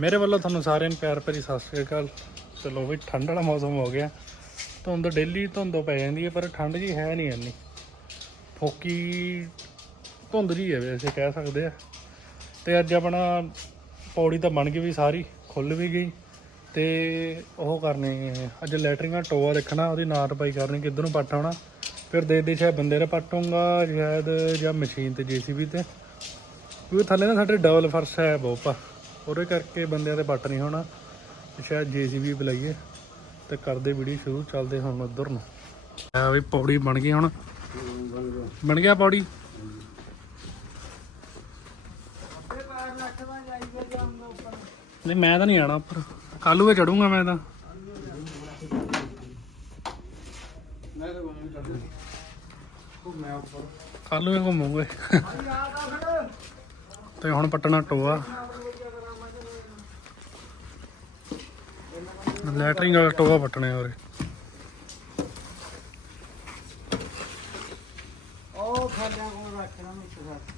ਮੇਰੇ ਵੱਲੋਂ ਤੁਹਾਨੂੰ ਸਾਰਿਆਂ ਨੂੰ ਪਿਆਰ ਭਰੀ ਸਤਿ ਸ੍ਰੀ ਅਕਾਲ। ਚਲੋ ਵੀ ਠੰਡ ਵਾਲਾ ਮੌਸਮ ਹੋ ਗਿਆ। ਧੁੰਦ ਡੇਲੀ ਧੁੰਦ ਪੈ ਜਾਂਦੀ ਹੈ, ਪਰ ਠੰਡ ਜੀ ਹੈ ਨਹੀਂ ਇੰਨੀ। ਫੋਕੀ ਧੁੰਦ ਜੀ ਹੈ ਵੈਸੇ ਕਹਿ ਸਕਦੇ ਆ। ਤੇ ਅੱਜ ਆਪਣਾ ਪੌੜੀ ਤਾਂ ਬਣ ਗਈ ਵੀ ਸਾਰੀ ਖੁੱਲ ਵੀ ਗਈ। ਤੇ ਉਹ ਕਰਨੀ ਅੱਜ ਲੈਟਰਿੰਗਾਂ ਟੋਆ ਦੇਖਣਾ, ਉਹਦੀ ਨਾਟ ਪਾਈ ਕਰਨੀ, ਕਿੱਧਰ ਨੂੰ ਪੱਟ ਆਉਣਾ। ਫਿਰ ਦੇ ਦੇ ਸ਼ਾਇਦ ਬੰਦੇ ਦਾ ਪੱਟੂਗਾ, ਸ਼ਾਇਦ ਜਾਂ ਮਸ਼ੀਨ ਤੇ ਜੀਸੀਬੀ ਤੇ। ਕਿਉਂਕਿ ਥੱਲੇ ਨਾ ਸਾਡੇ ਡਬਲ ਫਰਸ਼ ਹੈ ਬਹੁਪਾ ਉਹਦੇ ਕਰਕੇ ਬੰਦਿਆਂ ਦੇ ਪੱਟ ਨਹੀਂ ਹੋਣਾ। ਤੇ ਸ਼ਾਇਦ ਜੀਸੀਬੀ ਬੁਲਾਈਏ ਤੇ ਕਰਦੇ ਵੀਡੀਓ ਸ਼ੁਰੂ, ਚੱਲਦੇ ਹੁਣ ਉਧਰ ਨੂੰ। ਆ ਵੀ ਪੌੜੀ ਬਣ ਗਈ ਹੁਣ। ਬਣ ਗਿਆ ਪੌੜੀ? ਨਹੀਂ, ਮੈਂ ਤਾਂ ਨਹੀਂ ਆਣਾ ਉੱਪਰ। ਕੱਲੂ ਵੇ ਚੜੂੰਗਾ ਮੈਂ ਤਾਂ। ਕੱਲੂ ਵੇ ਘੁੰਮੂਗੇ। ਤੇ ਹੁਣ ਪਟਣਾ ਟੋਆ। ਲੈਟਰਿੰਗ ਵਾਲਾ ਟੋਆ ਪਟਣੇ ਹੋਰੇ ਉਹ ਖਾਲਿਆਂ ਕੋਲ ਰੱਖਣਾ ਮੈਂ ਇੱਕ ਸਾਥ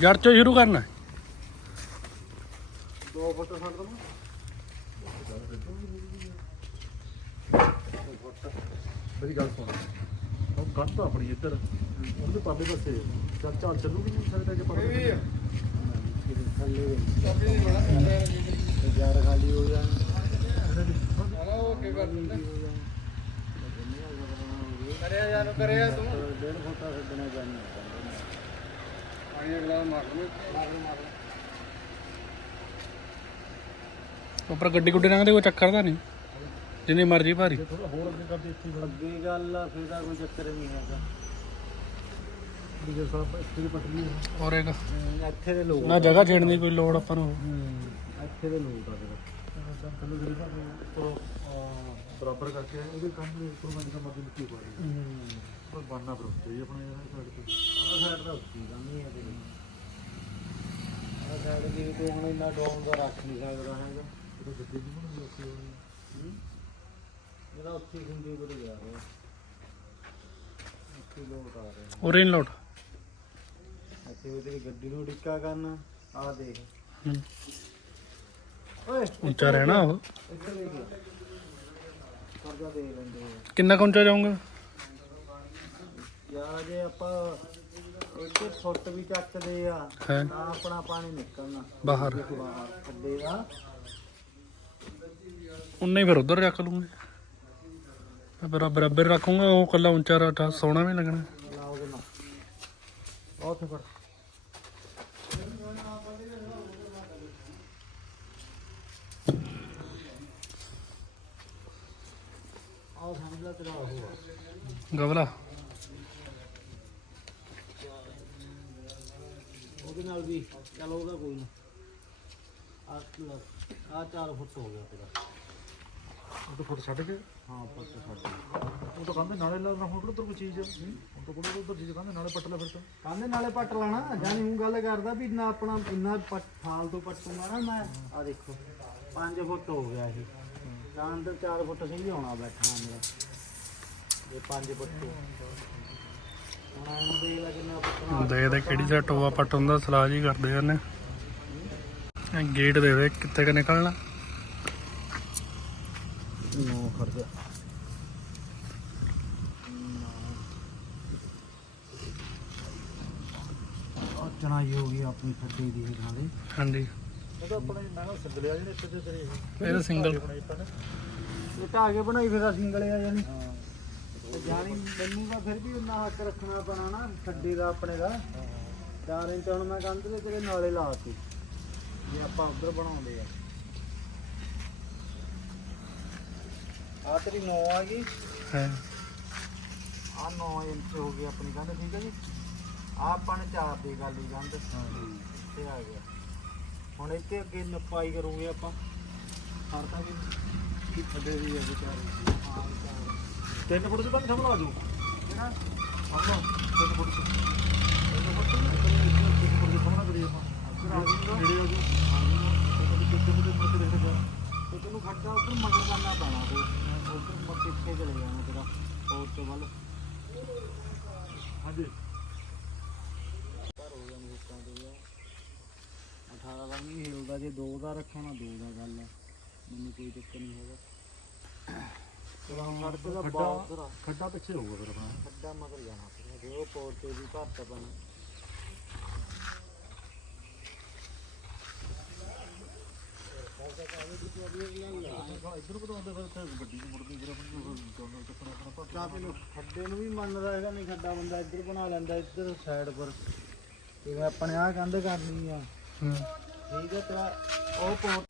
ਜੜ ਚੋਂ ਸ਼ੁਰੂ ਕਰਨਾ। ਦੋ ਫੋਟੋ ਛੱਡ ਦਵਾਂ ਮੇਰੀ ਗੱਲ ਸੁਣ। ਉਹ ਕੱਢ ਤਾਂ ਆਪਣੀ ਇੱਧਰ। ਉਹਦੇ ਪਾਲੇ ਪਾਸੇ। ਚੱਲ ਚੱਲ ਚੱਲੂਗੀ ਨਹੀਂ ਸਕਦਾ ਜੇ ਪਰ ਥੱਲੇ ਯਾਰ ਖਾਲੀ ਹੋ ਜਾਣ ਕਰਿਆ ਯਾਰ ਕਰਿਆ ਤੂੰ ਡੇਢ ਫੋਟਾ ਛੱਡਣਾ ਚਾਹੀਦਾ ਪਾਣੀ ਅਗਲਾ ਮਾਰ ਲਓ ਮਾਰ ਲਓ ਮਾਰ ਲਓ ਉੱਪਰ ਗੱਡੀ ਗੁੱਡੀ ਲੰਘਦੇ ਕੋਈ ਚੱਕਰ ਤਾਂ ਨਹੀਂ? ਜਿੰਨੀ ਮਰਜ਼ੀ ਭਾਰੀ। ਥੋੜਾ ਹੋਰ ਅੱਗੇ ਕਰਦੇ ਇੱਥੇ ਬੜਾ ਅੱਗੇ ਗੱਲ ਆ ਫਿਰ ਤਾਂ ਕੋਈ ਚੱਕਰ ਨਹੀਂ ਹੈਗਾ। ਜੇ ਸਾਹਿਬ ਇੱਥੇ ਦੀ ਪਟਲੀ ਹੈ ਔਰ ਇੱਕ ਹਮ, ਇੱਥੇ ਦੇ ਲੋਕ ਨਾ ਜਗ੍ਹਾ ਛੇੜਨ ਦੀ ਕੋਈ ਲੋੜ ਆਪਾਂ ਨੂੰ। ਹਮ, ਇੱਥੇ ਦੇ ਲੋਕ ਆ ਚੱਲ ਚੱਲੋ ਜਿਹੜੀ ਤਾਂ ਬਰਾਬਰ ਕਰਕੇ ਇਹਦੇ ਕੰਨ ਦੇ ਉੱਪਰ ਮੈਂ ਨਿਕਾ ਮਰਦੀ ਮਿੱਟੀ ਪਾ ਰਹੀ ਪਰ ਬਣਨਾ ਪਰ ਚਾਹੀਏ ਆਪਣੇ ਇਹਦੇ ਸਾਈਡ ਤੇ। ਆਹ ਸਾਈਡ ਦਾ ਉੱਤੀ ਕਰਨੀ ਹੈ ਤੇਰੀ। ਆਹ ਸਾਈਡ ਦੀ ਤੂੰ ਹੁਣ ਇੰਨਾ ਡਾਊਨ ਦਾ ਰੱਖ ਨਹੀਂ ਸਕਦਾ ਹੈਗਾ। ਉਹ ਗੱਡੀ ਦੀ ਮੈਨੂੰ ਲੋਕੀ ਹੋਣੀ। ਹਮ? ਇਹਦਾ ਉੱਤੀ ਖੁੰਡੀ ਪਰ ਜਾ ਰਿਹਾ ਉੱਤੀ ਲੋਟ ਆ ਰਿਹਾ। ਉਰੇ ਨਹੀਂ ਲੋੜ ਇੱਥੇ ਵੀ ਤੇਰੀ ਗੱਡੀ ਨੂੰ ਡਿੱਕਾ ਕਰਨਾ। ਆਹ ਦੇਖ। ਹੂੰ। ਓਏ ਉੱਚਾ ਰਹਿਣਾ ਉਹ। ਇੱਥੇ ਲੈ ਗਿਆ ਕਰਜ਼ਾ ਦੇ ਲੈਂਦੇ ਆ। ਕਿੰਨਾ ਕੁ ਉੱਚਾ ਜਾਊਂਗਾ? ਯਾਰ ਜੇ ਆਪਾਂ ਇੱਥੇ ਫੁੱਟ ਵੀ ਚੱਕਦੇ ਆ ਹੈ। ਤਾਂ ਆਪਣਾ ਪਾਣੀ ਨਿਕਲਣਾ। ਬਾਹਰ। ਬਾਹਰ ਦਾ। ਉਨੇ ਹੀ ਫਿਰ ਉਧਰ ਰੱਖ ਲੂੰਗੇ ਬਰਾਬਰ ਬਰਾਬਰ ਰੱਖੂੰਗਾ ਉਹ ਕੱਲਾ ਉੱਚਾ ਰਾਠਾ ਸੋਹਣਾ ਵੀ ਲੱਗਣਾ। ਲਾ ਉਹਦੇ ਨਾਲ। ਬਹੁਤ ਫੜ ਆਹ ਸਮਝ ਲੈ ਤੇਰਾ ਉਹ ਆ। ਗਵਲਾ। ਉਹਦੇ ਨਾਲ ਵੀ ਚਲ ਉਹਦਾ ਕੋਈ ਨਾ। ਆ ਆ 4 ਫੁੱਟ ਹੋ ਗਿਆ ਤੇਰਾ। ਉਹ ਤਾਂ ਫੁੱਟ ਛੱਡ ਕੇ? ਹਾਂ ਫੁੱਟ ਛੱਡ ਉਹ ਤਾਂ ਕਹਿੰਦੇ ਨਾਲੇ ਲਾ ਹੁਣ ਉਧਰ ਕੋਈ ਚੀਜ਼ ਹੁਣ ਤਾਂ ਕੋਲ ਉਧਰ ਚੀਜ਼ ਕਹਿੰਦੇ ਨਾਲੇ ਪੱਟ ਲੈ ਫਿਰ ਤਾਂ। ਕਾਹਦੇ ਨਾਲੇ ਪੱਟ ਲਾਣਾ। ਜਾਨੀ ਹੂੰ ਗੱਲ ਕਰਦਾ ਵੀ ਨਾ ਆਪਣਾ ਇੰਨਾ ਪੱਟ ਫਾਲਤੂ ਪੱਟੂਗਾ ਨਾ ਮੈਂ। ਆ ਦੇਖੋ 5 ਫੁੱਟ ਹੋ ਗਿਆ ਇਹ। ਤਾਂ ਅੰਦਰ 4 ਫੁੱਟ ਸਹੀ ਹੋਣਾ ਬੈਠਣਾ ਮੇਰਾ। ਇਹ 5 ਫੁੱਟ ਹੁਣ ਇਹਨੂੰ ਦੇਖ ਲੈ ਕਿੰਨਾ ਪੱਟਣਾ ਦੇ ਦੇ ਕਿਹੜੀ ਦਾ ਟੋਆ ਪੱਟ ਹੁੰਦਾ ਸਲਾਹ ਜੀ ਕਰਦੇ ਆ ਨੇ ਇਹ ਗੇਟ ਦੇ ਦੇ ਕਿੱਥੇ ਕ ਨਿਕਲਣਾ? ਨੋ ਖਰਚਾ ਆ ਚਣਾਈ ਹੋ ਗਈ ਆਪਣੀ ਖੱਡੇ ਦੀ ਨਾਲੇ ਹਾਂਜੀ। ਉਹ ਤਾਂ ਆਪਣੇ ਮੈਂ ਨਾ ਸੰਗਲਿਆ ਜਿਹੜੇ ਇੱਥੇ ਤੇ ਤੇਰੇ ਇਹ। ਤਾਂ ਸਿੰਗਲ ਤਾਂ ਇਹ ਢਾ ਕੇ ਬਣਾਈ ਫਿਰ ਸਿੰਗਲੇ ਆ ਜਾਨੀ ਤੇ ਜਾਣੀ ਮੈਨੂੰ ਤਾਂ ਫਿਰ ਵੀ ਉਹਨਾਂ ਹੱਕ ਰੱਖਣਾ ਪੈਣਾ ਨਾ ਖੱਡੇ ਦਾ ਆਪਣੇ ਦਾ। ਚਾਰ ਇੰਚ ਹੁਣ ਮੈਂ ਕੰਧ ਤੇ ਤੇਰੇ ਨਾਲੇ ਲਾਤੀ ਜੇ ਆਪਾਂ ਉਧਰ ਬਣਾਉਂਦੇ ਆ। ਆ ਤੇਰੀ 9 ਆ ਗਈ। ਹੈ। ਆ 9 ਇੰਚ ਹੋ ਗਈ ਆਪਣੀ ਕੰਧ ਠੀਕ ਹੈ ਜੀ? ਆ ਆਪਾਂ ਨੇ ਚਾਰ ਦੀ ਗੱਲ ਹੀ ਕੰਧ। ਤੇ ਆ ਗਿਆ। ਹੁਣ ਇੱਥੇ ਅੱਗੇ ਨਪਾਈ ਕਰੂਗੇ ਆਪਾਂ। ਕਰਤਾ ਵੀ ਕੀ ਥੱਲੇ ਦੀ ਹੈ ਵਿਚਾਰੇ? ਹਾਂ ਵਿਚਾਰੇ ਤਿੰਨ ਫੁੱਟ ਚ ਤਾਂ ਨੀ ਸਾਹਮਣਾ ਆ ਜਾਊ। ਕਿਹੜਾ? ਸਾਹਮਣਾ ਤਿੰਨ ਫੁੱਟ ਚ। ਤਿੰਨ ਫੁੱਟ ਚ? ਤਿੰਨ ਫੁੱਟ ਚ ਸਾਹਮਣਾ ਕਰੀਏ ਆਪਾਂ। ਨੇੜੇ ਆ ਜਾਊ। ਕਿੱਥੇ ਕਿੱਥੇ ਮੱਥੇ ਦੇਖ ਰਿਹਾ ਤੇ ਤੈਨੂੰ ਖੱਡਾ ਉੱਧਰ ਮਗਰ ਕਰਨਾ ਪੈਣਾ ਉਹ ਉੱਧਰ ਮੱਥੇ ਇੱਥੇ ਚਲੇ ਜਾਣਾ ਤੇਰਾ ਹੋਰ ਤੋਂ ਵੱਲ। ਹਾਂਜੀ। ਘਰ ਹੋ ਗਿਆ ਮੁਸਤਾਂ ਦੇ ਯਾਰ 18 ਦਾ ਨਹੀਂ ਹਿਲਦਾ ਜੇ 2 ਦਾ ਰੱਖਣਾ 2 ਦਾ ਗੱਲ ਹੈ। ਮੈਨੂੰ ਕੋਈ ਚੱਕਰ ਨਹੀਂ ਹੈਗਾ। ਸੜਕ ਦਾ ਖੱਡਾ ਬਾਹਰ ਖੱਡਾ ਪਿੱਛੇ ਹੋਊਗਾ ਫਿਰ ਆਪਣਾ। ਖੱਡਾ ਮਗਰ ਜਾਣਾ ਪਊਗਾ ਜੋ ਪੋਰ ਤੇ ਵੀ ਘੱਟ ਬਣ। ਇੱਧਰ ਵਧਾਉਂਦੇ ਫਿਰ ਇੱਥੇ ਗੱਡੀ ਨੂੰ ਮੁੜਦੀ ਫਿਰ ਆਪਣੀ ਦੋਨੋਂ ਚੱਕਣਾ ਆਪਣਾ ਪਰ ਚਾਹ ਪੀ ਲਓ ਖੱਡੇ ਨੂੰ ਵੀ ਮੰਨਦਾ ਹੈਗਾ ਨਹੀਂ ਖੱਡਾ ਬੰਦਾ ਇੱਧਰ ਬਣਾ ਲੈਂਦਾ ਇੱਧਰ ਸਾਈਡ ਪਰ। ਜਿਵੇਂ ਆਪਣੇ ਆਹ ਕੰਧ ਕਰਨੀ ਆ। ਠੀਕ ਹੈ ਤੇਰਾ ਉਹ ਪੋਰ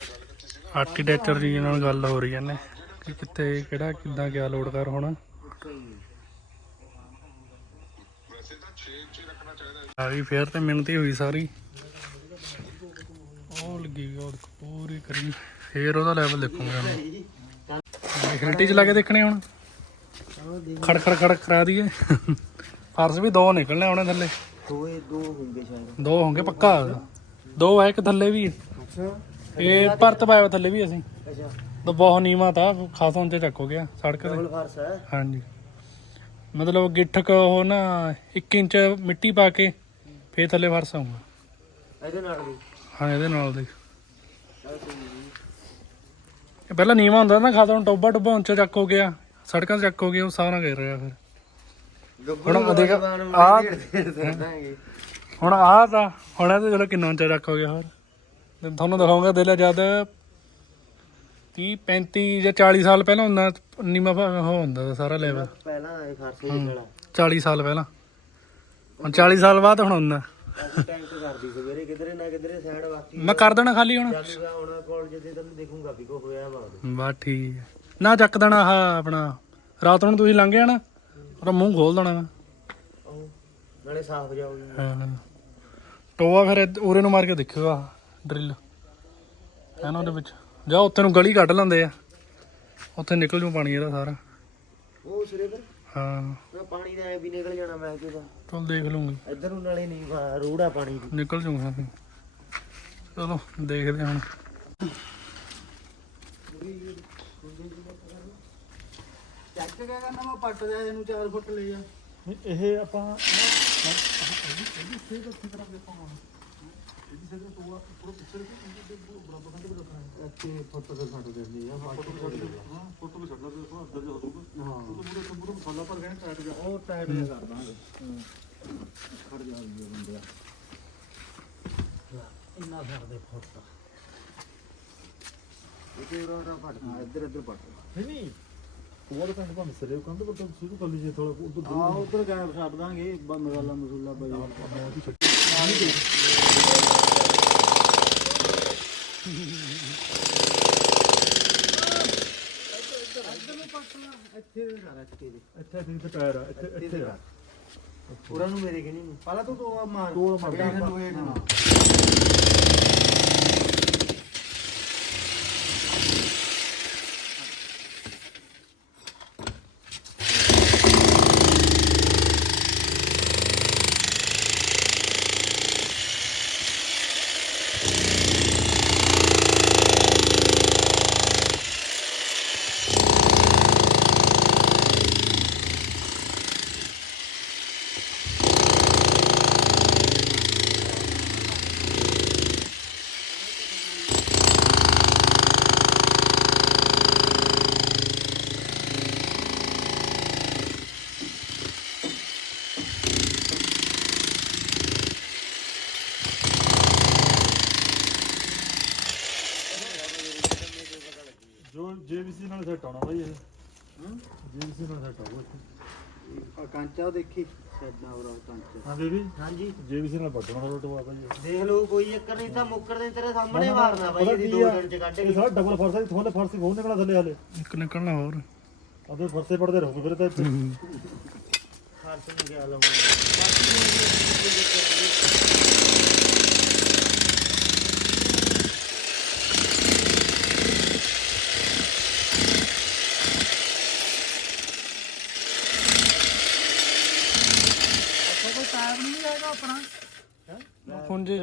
ਆਰਕੀਟੈਕਚਰ ਜੀ ਨਾਲ ਗੱਲ ਹੋ ਰਹੀ ਹੈ ਨੇ ਕਿ ਕਿੱਥੇ ਕਿਹੜਾ ਕਿੱਦਾਂ ਕਿਆ ਲੋਡ ਕਰ ਹੋਣਾ? ਆ ਫੇਰ ਤੇ ਮਿਹਨਤੀ ਹੋਈ ਸਾਰੀ। ਉਹ ਲੱਗੀ ਦੇਖੋ ਪੂਰੀ ਕਰੀ। ਫੇਰ ਉਹਦਾ ਲੈਵਲ ਦੇਖੂਗੇ ਹੁਣ ਫੈਸਿਲਿਟੀ ਚ ਲਾ ਕੇ ਦੇਖਣੇ ਹੁਣ। ਖੜ ਖੜ ਖੜ ਕਰਾ ਦਈਏ। ਫਰਸ਼ ਵੀ ਦੋ ਨਿਕਲਣੇ ਉਹਨੇ ਥੱਲੇ। ਦੋਏ ਦੋ ਹੋਣਗੇ ਸ਼ਾਇਦ। ਦੋ ਹੋਣਗੇ ਪੱਕਾ। ਦੋ ਹੈ ਇੱਕ ਥੱਲੇ ਵੀ। ਇਹ ਭਰਤ ਪਾਇਆ ਥੱਲੇ ਵੀ ਅਸੀਂ। ਅੱਛਾ। ਤਾਂ ਬਹੁਤ ਨੀਵਾਂ ਤਾਂ ਖਾਸਾ ਉੱਚਾ ਚੱਕ ਹੋ ਗਿਆ ਸੜਕ ਤੇ। ਡਬਲ ਫਰਸ ਹੈ। ਹਾਂਜੀ। ਮਤਲਬ ਗਿੱਠਕ ਉਹ ਨਾ 1 ਇੰਚ ਮਿੱਟੀ ਪਾ ਕੇ ਫੇਰ ਥੱਲੇ ਫਰਸ਼ ਆਊਗਾ। ਇਹਦੇ ਨਾਲ ਵੀ? ਹਾਂ ਇਹਦੇ ਨਾਲ ਦੇ। ਇਹ ਪਹਿਲਾਂ ਨੀਵਾਂ ਹੁੰਦਾ ਨਾ ਖਾਸਾ ਹੁਣ ਟੋਬਾ ਟੋਬਾ ਉੱਚਾ ਚੱਕ ਹੋ ਗਿਆ ਸੜਕਾਂ ਚੱਕ ਹੋ ਗਿਆ ਉਹ ਸਾਰਾ ਕਰ ਰਿਹਾ ਫਿਰ। ਹੁਣ ਦੇਖ, ਦਿੰਦਾਂਗੇ। ਹੁਣ ਆਹ ਤਾਂ ਹੁਣ ਇਹ ਤਾਂ ਚਲੋ ਕਿੰਨਾ ਉੱਚਾ ਚੱਕ ਹੋ ਗਿਆ ਹੋਰ। ਤੁਹਾਨੂੰ ਦਿਖਾਉਂਗਾ ਦੇ ਲੈ ਜਦ 30 35 ਜਾਂ 40 ਸਾਲ ਪਹਿਲਾਂ ਹੁੰਦਾ ਭਾ- ਉਹ ਹੁੰਦਾ ਤਾ ਸਾਰਾ ਲੈਵਲ ਪਹਿਲਾਂ ਇਹ ਖਰਚੇ ਦੀ ਗਲਾ 40 ਸਾਲ ਪਹਿਲਾਂ। ਹੁਣ 40 ਸਾਲ ਬਾਅਦ ਹੁਣ ਹੁੰਦਾ। ਅਸੀਂ ਟੈਂਕ ਕਰਦੀ ਸਵੇਰੇ ਕਿਧਰੇ ਨਾ ਕਿਧਰੇ ਸਾਈਡ ਬਾਕੀ ਮੈਂ ਕਰ ਦੇਣਾ ਖਾਲੀ ਹੁਣ। ਚੱਲੂਗਾ ਹੁਣ ਕਾਲਜ ਦੇ ਤੈਨੂੰ ਦੇਖੂੰਗਾ ਵੀ ਕੋ ਹੋਇਆ ਵਾ। ਉਦੋਂ। ਬਸ ਠੀਕ ਹੈ ਨਾ ਚੱਕ ਦੇਣਾ ਆਹ ਆਪਣਾ ਰਾਤ ਨੂੰ ਤੁਸੀਂ ਲੰਘ ਜਾਣਾ ਉਹਦਾ ਮੂੰਹ ਖੋਲ ਦੇਣਾ ਵਾ। ਉਹ ਨਾਲੇ ਸਾਫ਼ ਜਾਊਗੀ ਹਾਂ ਟੋਆ ਫਿਰ ਇੱਧ- ਉਰੇ ਨੂੰ ਮਾਰ ਕੇ ਦੇਖਿਓ ਆ ਡਰਿਲ ਹੈ ਨਾ ਉਹਦੇ ਵਿੱਚ। ਜਾ ਉੱਥੇ ਨੂੰ ਗਲੀ ਕੱਢ ਲੈਂਦੇ ਆ। ਉੱਥੇ ਨਿਕਲ ਜੂ ਪਾਣੀ ਇਹਦਾ ਸਾਰਾ। ਉਹ ਸਿਰੇ ਪਰ ਹਾਂ। ਮੈਂ ਪਾਣੀ ਦਾ ਐ ਵੀ ਨਿਕਲ ਜਾਣਾ ਮੈਂ ਕਿਹਾ ਚਲ ਦੇਖ ਲੂੰਗੀ। ਇੱਧਰ ਨੂੰ ਨਾਲੇ ਨਹੀਂ ਰੋੜ ਪਾਣੀ ਦੀ। ਨਿਕਲ ਜੂਗਾ ਚਲੋ ਦੇਖਦੇ ਹਾਂ ਚੱਕ ਗਿਆ ਕਰਨਾ ਮੈਂ ਪੱਟ ਦਿਆ ਇਹਨੂੰ 4 ਫੁੱਟ ਲੈ ਜਾ। ਇਹ ਆਪਾਂ ਇੱਥੇ ਫੁੱਟ ਤੇ ਛੱਡ ਦਿੰਦੀ ਆ ਫੋਟੋ ਫੋਟੋ ਵੀ ਛੱਡਣਾ ਤੇ ਥੋੜਾ ਅੰਦਰ ਜਾ ਹੋ ਹਾਂ ਉਹ ਪੂਰਾ ਪੂਰਾ ਮਸਾਲਾ ਭਰ ਗਿਆ ਟਾਈਟ ਗਿਆ ਉਹ ਟਾਈਟ ਜਿਹਾ ਕਰ ਦਾਂਗੇ ਖੜ ਜਾ ਵੀ ਬੰਦੇ ਇੰਨਾ ਫੜਦੇ ਫੁੱਟ ਇਹ ਰੋੜਾ ਦਾ ਇੱਧਰ ਇੱਧਰ ਪੱਟ ਨਹੀਂ ਨਹੀਂ ਉਹ ਤਾਂ ਭਾਵੇਂ ਸਿਰੇ ਕੰਧ ਪਰ ਤਾਂ ਸ਼ੁਰੂ ਕਰ ਲਈਏ ਥੋੜਾ ਉਧਰ ਆ ਉਧਰ ਗੈਪ ਛੱਡ ਦਾਂਗੇ ਬ- ਮਸਾਲਾ ਬਾਈ। ਇੱਥੇ ਕਰ ਇੱਥੇ ਦੇ ਇੱਥੇ ਤੇ ਟਾਇਰ ਆ ਇੱਥੇ ਇੱਥੇ ਆ। ਉਹਨਾਂ ਨੂੰ ਮੇਰੇ ਕਿਹਨੀ ਪਹਿਲਾਂ ਤੂੰ ਦੋ ਮਾਰ ਦੋ ਮਾਰ। ਦੇਖ ਨੂੰ ਇਹ ਨਾ ਜੋ ਜੇਬੀਸੀ ਨਾਲ ਸੈੱਟ ਆਉਣਾ ਬਾਈ ਇਹ ਜੇਬੀਸੀ ਨਾਲ ਸੈੱਟ ਆਊਗਾ ਇੱਥੇ। ਆ ਕਾਂਚਾ ਦੇਖੀ ਛੱਡਣਾ ਉਹ ਕਾਂਚਾ ਹਾਂ ਬੇਬੀ ਹਾਂਜੀ ਜੇਬੀਸੀ ਨਾਲ ਵੱਢਣਾ ਦਾ ਟੋਆ ਬਾਈ ਇਹ। ਦੇਖ ਲਓ ਕੋਈ ਇੱਕ ਨਹੀਂ ਤਾਂ ਮੁੱਕਰ ਦੇ ਤੇਰੇ ਸਾਹਮਣੇ ਮਾਰਨਾ ਬਾਈ ਇਹਦੀ ਦੋ? ਦਿਨ ਚ ਕੱਢ ਇਹ ਕੇ ਸਾਰਾ ਡਬਲ ਫਰਸਾ ਥੋੜੇ ਫਰਸੇ ਬਹੁਤ ਨਿਕਲਾ ਥੱਲੇ ਹਾਲੇ ਇੱਕ ਨਿਕਲਣਾ ਹੋਰ ਅਦੇ ਫਰਸੇ ਪੜਦੇ ਰਹੋਗੇ ਫਿਰ ਤਾਂ। ਖਰਚ ਨੂੰ ਗਿਆ ਲਾਉਣਾ ਟਾਇਰ ਨਹੀਂ ਆਪਣਾ। ਖੁੰਝੇ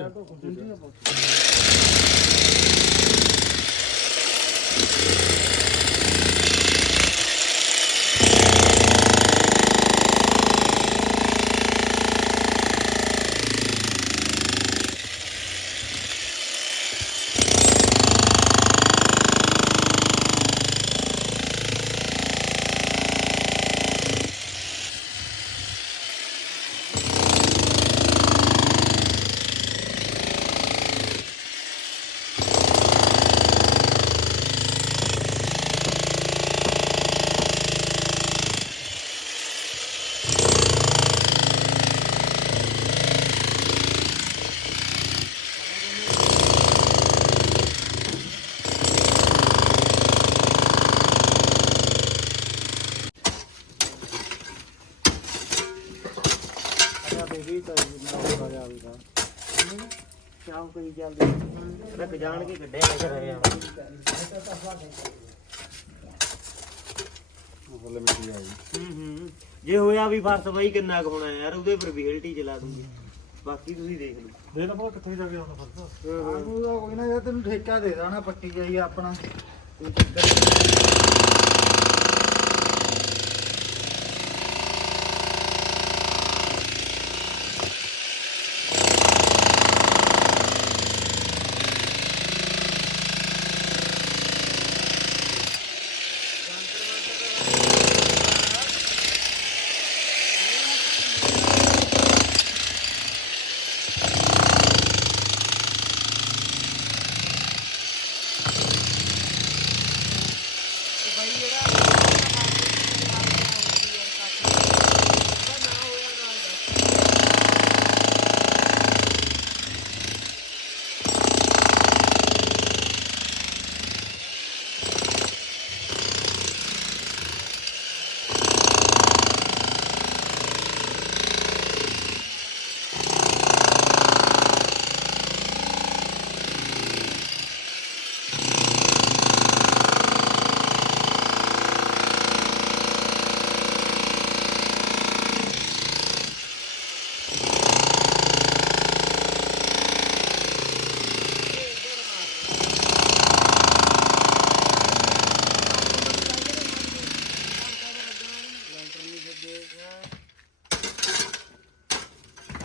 ਕੋਈ ਜਲਦੀ ਰੱਖ ਜਾਣ ਕੇ ਕੱਢਿਆ ਮੈਂ ਘਰੇ ਆ ਬੱਲੇ ਮਿੱਟੀ ਆਈ ਹੂੰ ਹੂੰ। ਜੇ ਹੋਇਆ ਵੀ ਫਰਸ ਬਈ ਕਿੰਨਾ ਕੁ ਹੋਣਾ ਯਾਰ ਉਹਦੇ ਪਰ ਵੀ ਹਲਟੀ ਚਲਾ ਦੂੰਗੀ। ਬਾਕੀ ਤੁਸੀਂ ਦੇਖ ਲਓ। ਦੇ ਨਾ ਪਤਾ ਕਿੱਥੇ ਜਾ ਕੇ ਆਉਣਾ ਫਰਸਾ। ਸਾਨੂੰ ਤਾਂ ਕੋਈ ਨਾ ਜੇ ਤੈਨੂੰ ਠੇਕਾ ਦੇ ਦੇਣਾ ਪੱਟੀ ਜਾਈ ਆਪਣਾ।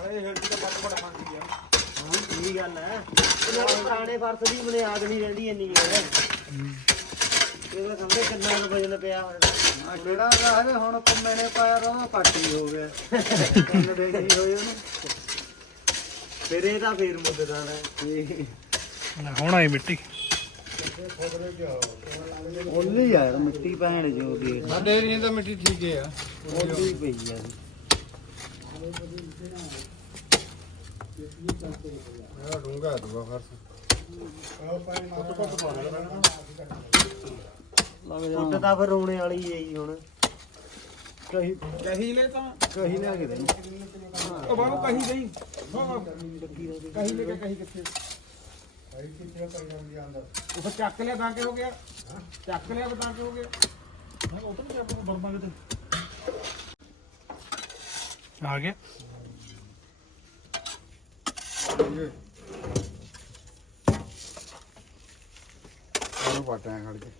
ਇਹ ਹਿਲਟੀ ਤਾਂ ਬੱਟ ਬੜਾ ਮੰਗਦੀ ਆ ਹਾਂ ਇਹ ਗੱਲ ਹੈ ਇਹਨਾਂ ਪੁਰਾਣੇ ਫਰਸ ਦੀ ਬੁਨਿਆਦ ਨਹੀਂ ਰਹਿੰਦੀ ਇੰਨੀ ਯਾਰ ਇਹਦਾ ਸਮਝੇ ਕਿੰਨਾ ਕੁ ਵਜਨ ਪਿਆ ਹੋਇਆ। ਜਿਹੜਾ ਰਾਹ ਹੁਣ ਪੰਮੇ ਨੇ ਪਾਇਆ ਉਹ ਪੱਟੀ ਹੋ ਗਿਆ। ਕਿੰਨੇ ਦੇ ਕੀ ਹੋਏ ਉਹਨੂੰ। ਫਿਰ ਇਹ ਤਾਂ ਫੇਰ ਮੁੱਦਦਾ ਨਾ। ਹੁਣ ਆਈ ਮਿੱਟੀ। ਉਹਲੀ ਯਾਰ ਮਿੱਟੀ ਭੈਣ ਜੋ ਦੀ ਸਾਡੇ ਏਰੀਏ ਦਾ ਮਿੱਟੀ ਠੀਕ ਹੈ ਆ। ਉਹਲੀ ਪਈ ਆ। ਮੇਰਾ ਡੂੰਗਾ ਦੂਆ ਫਰਸ। ਉੱਡ ਤਾਂ ਫਿਰ ਰੋਣੇ ਵਾਲੀ ਹੈ ਜੀ ਹੁਣ। ਕਹੀ ਕਹੀ ਲੈ ਤਾਂ। ਕਹੀ ਲਿਆ ਕੇ ਦੇ। ਉਹ ਬਾਬੂ ਕਹੀ ਗਈ। ਕਹੀ ਲੈ ਕੇ ਕਹੀ ਕਿੱਥੇ? ਉਹ ਫਿਰ ਚੱਕ ਲਿਆ ਤਾਂ ਕਿ ਹੋ ਗਿਆ। ਚੱਕ ਲਿਆ ਤਾਂ ਕਿ ਹੋ ਗਿਆ। ਹਾਂ ਉਹ ਤਾਂ ਨਹੀਂ ਆਪਾਂ ਨੂੰ ਬਰਮਾ ਕਿਤੇ। ਆ ਗਿਆ। ਉਹਨੂੰ ਪਾਟਿਆ ਖੜ ਕੇ।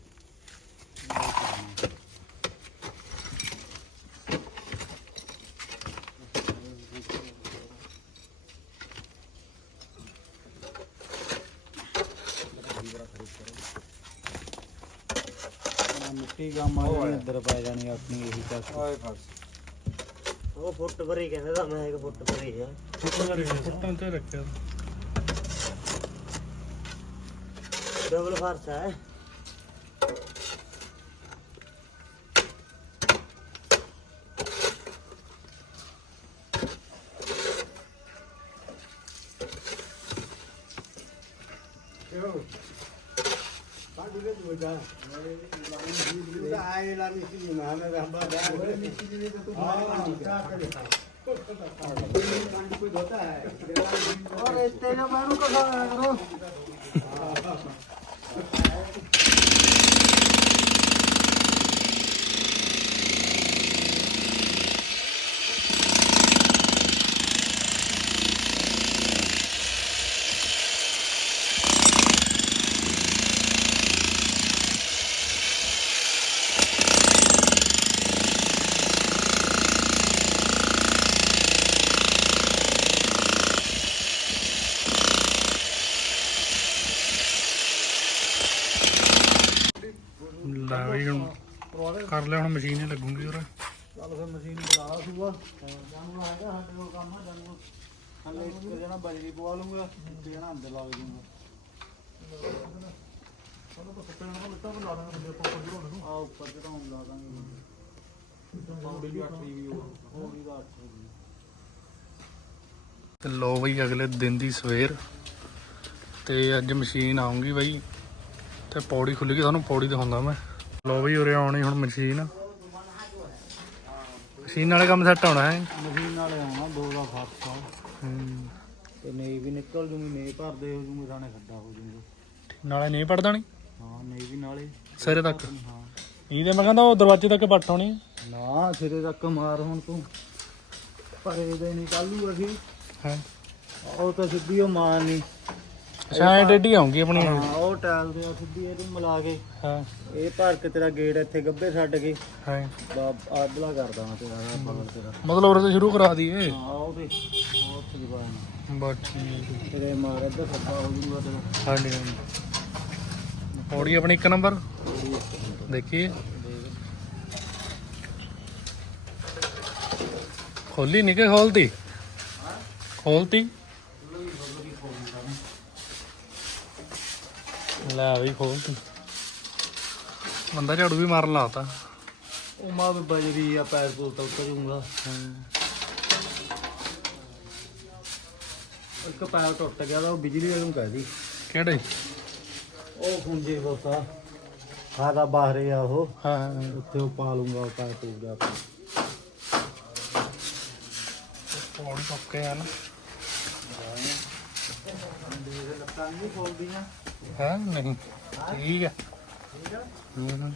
ਮਿੱਟੀ ਕੰਮ ਆ ਜਾਣੀ ਅੰਦਰ ਪੈ ਜਾਣੀ ਆਪਣੀ ਇਹੀ ਚੱਕ। ਆਏ ਫਰਸ ਉਹ ਫੁੱਟ ਭਰੇ ਕਹਿੰਦਾ ਮੈਂ ਇੱਕ ਫੁੱਟ ਭਰੇ ਆ। ਫੁੱਟਾਂ ਤੇ ਰੱਖਿਆ। ਡਬਲ ਫਰਸ ਹੈ और इतने का मैंने को करो ਲਿਆ ਹੁਣ ਮਸ਼ੀਨ ਹੀ ਲੱਗੂਗੀ ਉਰੇ। ਚੱਲ ਫਿਰ ਮਸ਼ੀਨ ਬੁਲਾ ਸੂਆ ਜਾਨੂੰ ਹੈਗਾ ਸਾਡੇ ਕੋਲ ਕੰਮ ਆ ਜਾਨੂੰ ਹਲੇ ਇੱਕ ਜਣਾ ਬਜਰੀ ਪਵਾ ਲੂੰਗਾ ਤੇ ਜਣਾ ਅੰਦਰ ਲਾ ਦੂੰਗਾ ਸਾਨੂੰ ਤਾਂ ਸੱਤੇ ਨਾਲ ਲੱਟਾ ਬਣਾ ਦਾਂਗੇ ਬੰਦੇ ਆਪਾਂ ਉੱਪਰ ਜਰੋਂ ਨੂੰ। ਆ ਉੱਪਰ ਚੜਾਉਣ ਲਾ ਦਾਂਗੇ। ਪੌੜੀ ਵੀ 8 ਵੀ ਉਹ ਹੋ ਗਈ ਦਾ 8 ਦੀ ਤੇ ਲੋ ਬਈ ਅਗਲੇ ਦਿਨ ਦੀ ਸਵੇਰ। ਤੇ ਅੱਜ ਮਸ਼ੀਨ ਆਉਂਗੀ ਬਈ। ਤੇ ਪੌੜੀ ਖੁੱਲ ਗਈ ਤੁਹਾਨੂੰ ਪੌੜੀ ਦਿਖਾਉਂਦਾ ਮੈਂ। ਲੋ ਬਈ ਉਰੇ ਆਉਣੀ ਹੁਣ ਮਸ਼ੀਨ। ਮਸ਼ੀਨ ਵਾਲੇ ਕੰਮ ਸੈੱਟ ਹੋਣਾ ਹੈ। ਮਸ਼ੀਨ ਨਾਲੇ ਆਉਣਾ ਦੋ ਦਾ ਫ਼ਰਕ ਆ ਹੂੰ। ਤੇ ਨੇ ਵੀ ਨਿਕਲ ਜੂਗੀ ਨੇ ਭਰਦੇ ਹੋ ਜੂਗੇ ਰਾਣੇ ਖੱਡਾ ਹੋ ਜੂਗਾ। ਨਾਲੇ ਨਹੀਂ ਪੜ ਦੇਣੀ? ਹਾਂ ਨੇ ਵੀ ਨਾਲੇ। ਸਿਰੇ ਤੱਕ? ਹਾਂ। ਇਹਦੇ ਮੈਂ ਕਹਿੰਦਾ ਉਹ ਦਰਵਾਜ਼ੇ ਤੱਕ ਪੱਟ ਹੋਣੀ ਨਾ ਸਿਰੇ ਤੱਕ ਮਾਰ ਹੁਣ ਤੂੰ। ਪਰ ਇਹਦੇ ਨਹੀਂ ਕੱਲੂ ਅਸੀਂ। ਹੈ? ਉਹ ਤਾਂ ਸਿੱਧੀ ਉਹ ਮਾਰ ਨਹੀਂ ਐ ਡੇਡੀ ਆਉਂਗੀ ਆਪਣੀ। ਹਾਂ ਉਹ ਟਾਇਲ ਤੇ ਆ ਸਿੱਧੀ ਇਹਨੂੰ ਮਿਲਾ ਕੇ। ਹਾਂ। ਇਹ ਭਰ ਕੇ ਤੇਰਾ ਗੇਟ ਇੱਥੇ ਗੱਬੇ ਛੱਡ ਕੇ। ਹੈ। ਆਦਲਾ ਕਰਦਾ ਮੈਂ ਤੇਰਾ ਬਗਲ ਤੇਰਾ। ਮਤਲਬ ਉਰੇ ਤੋਂ ਸ਼ੁਰੂ ਕਰਾ ਦਈਏ। ਹਾਂ ਉਹ ਤੇ ਉਹ ਉੱਥੇ ਜਵਾਨ ਬਸ ਠੀਕ ਤੇਰੇ ਮਾਰ ਖੱਡਾ ਹੋ ਜੂਗਾ ਤੇਰਾ। ਹਾਂਜੀ ਹਾਂਜੀ। ਪੌੜੀ ਆਪਣੀ ਇੱਕ ਨੰਬਰ। ਦੇਖੀਏ। ਖੋਲੀ ਨਹੀਂ ਕਿ ਖੋਲਤੀ? ਖੋਲਤੀ? ਲੈ ਵੀ ਖੋਲਤੀ ਬੰਦਾ ਝਾੜੂ ਵੀ ਮਾਰਨ ਲਾਤਾ। ਉਹ ਮਾਂ ਵੀ ਬਜਰੀ ਆ ਪੈਰ ਕੋਲ ਤਾਂ ਉੱਤਰ ਜੂਗਾ ਇੱਕ ਪੈਰ ਟੁੱਟ ਗਿਆ ਤਾਂ ਉਹ ਬਿਜਲੀ ਵਾਲੇ ਨੂੰ ਕਹਿ ਦੀ ਕਿਹੜੇ? ਉਹ ਖੁੰਝੇ ਹੋਤਾ ਖਾਦਾ ਬਾਹਰੇ ਆ ਉਹ। ਹਾਂ। ਉੱਥੇ ਉਹ ਪਾ ਲੂੰਗਾ ਉਹ ਪੈਰ ਟੁੱਟ ਗਿਆ ਆਪਣਾ। ਪੌੜੀ ਪੱਕੇ ਆ ਨਾ ਲੱਤਾਂ ਨਹੀਂ ਖੋਲਦੀਆਂ। ਹੈ ਨਹੀਂ ਠੀਕ ਹੈ ਹੂੰ ਹੂੰ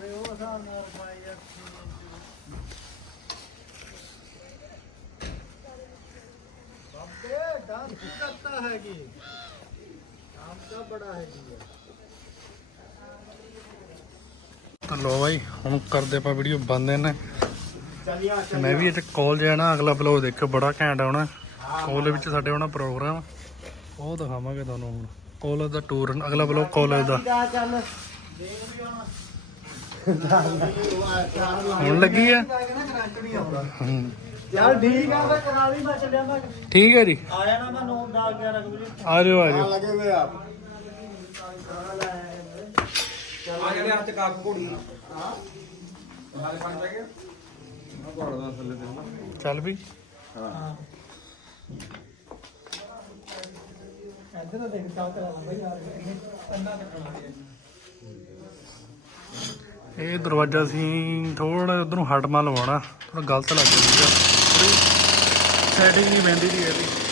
ਤੇ ਉਹ ਹਿਸਾਬ ਨਾਲ ਪਾਈ ਜਾ ਬਾਬੇ ਡਾਂਸ ਕਰਤਾ ਹੈ ਕੀ काम का बड़ा है जी ਤਾਂ ਲੋ ਬਾਈ ਹੁਣ ਕਰਦੇ ਆਪਾਂ ਵੀਡੀਓ ਬੰਦ ਨੇ चलिए ਮੈਂ ਵੀ ਅੱਜ ਕਾਲਜ ਜਾਣਾ ਅਗਲਾ ਬਲੌਗ ਦੇਖੋ ਬੜਾ ਘੈਂਟ ਆਉਣਾ ਕਾਲਜ ਵਿੱਚ ਸਾਡੇ ਹੋਣਾ ਪ੍ਰੋਗਰਾਮ ਉਹ ਦਿਖਾਵਾਂਗੇ ਤੁਹਾਨੂੰ ਹੁਣ। ਕਾਲਜ ਦਾ ਟੂਰ ਅਗਲਾ ਬਲੌਗ ਕਾਲਜ ਦਾ। ਹੁਣ ਲੱਗੀ ਆ? ਯਾਰ ਠੀਕ ਆ ਮੈਂ ਕਰਾ ਲਈ ਮੈਂ ਚੱਲਿਆ ਮੈਂ ਠੀਕ ਹੈ ਜੀ। ਆਇਆ ਨਾ ਮੈਂ 9 10 11 ਵਜੇ। ਆ ਜਾਓ ਆ ਜਾਓ। ਲੱਗੇ ਹੋਏ ਆਪ। ਆ ਜਿਹੜੇ ਹੱਥ ਕਾਕ ਘੋੜੀ ਹਾਂ। ਨਾਲੇ ਪਾਣੀ ਪੈ ਗਿਆ ਘੋੜਾ ਦਾ ਥੱਲੇ ਦੇ ਚੱਲ ਵੀ। ਹਾਂ। ਇੱਧਰ ਦੇਖ ਚਾਹ ਕੱਟਣਾ ਇਹ ਦਰਵਾਜ਼ਾ ਅਸੀਂ ਥੋੜਾ ਉਧਰੋਂ ਹਟਮਾ ਲਵਾਉਣਾ ਥੋੜਾ ਗਲਤ ਲੱਗ ਗਿਆ ਸੈਟਿੰਗ ਨਹੀਂ ਬੈਂਦੀ ਦੀ ਇਹਦੀ।